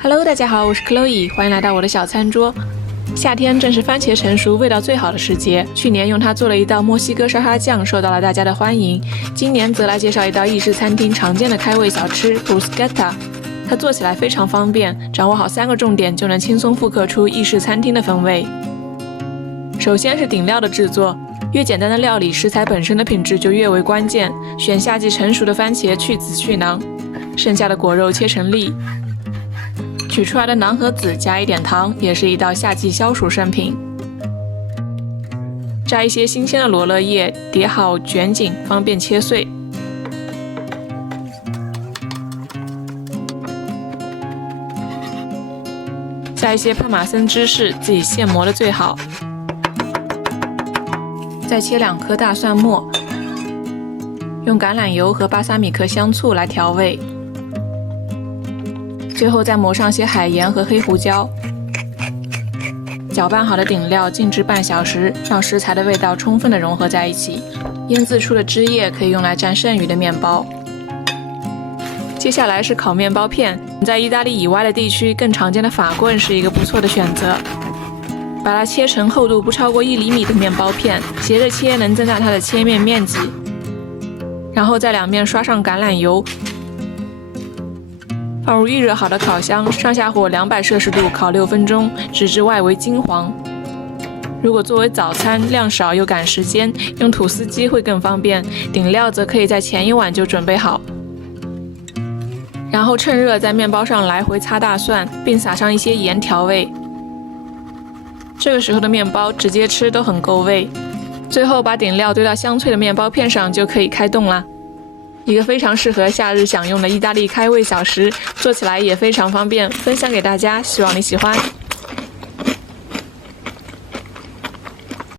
Hello， 大家好，我是 Chloe， 欢迎来到我的小餐桌。夏天正是番茄成熟、味道最好的时节。去年用它做了一道墨西哥沙沙酱，受到了大家的欢迎。今年则来介绍一道意式餐厅常见的开胃小吃 bruschetta。它做起来非常方便，掌握好3个重点就能轻松复刻出意式餐厅的风味。首先是顶料的制作，越简单的料理，食材本身的品质就越为关键。选夏季成熟的番茄，去籽去囊，剩下的果肉切成粒。取出来的囊和籽加一点糖，也是一道夏季消暑圣品。摘一些新鲜的罗勒叶，叠好卷紧，方便切碎。加一些帕玛森芝士，自己现磨的最好。再切2颗大蒜末，用橄榄油和巴萨米克香醋来调味。最后再抹上些海盐和黑胡椒，搅拌好的顶料静置半小时，让食材的味道充分的融合在一起。腌制出的汁液可以用来蘸剩余的面包。接下来是烤面包片，在意大利以外的地区更常见的法棍是一个不错的选择。把它切成厚度不超过1厘米的面包片，斜着切能增大它的切面面积。然后在两面刷上橄榄油。放入预热好的烤箱，上下火200摄氏度烤6分钟，直至外围金黄。如果作为早餐，量少又赶时间，用吐司机会更方便，顶料则可以在前一晚就准备好。然后趁热在面包上来回擦大蒜，并撒上一些盐调味。这个时候的面包直接吃都很够味。最后把顶料堆到香脆的面包片上就可以开动啦。一个非常适合夏日享用的意大利开胃小食，做起来也非常方便，分享给大家，希望你喜欢。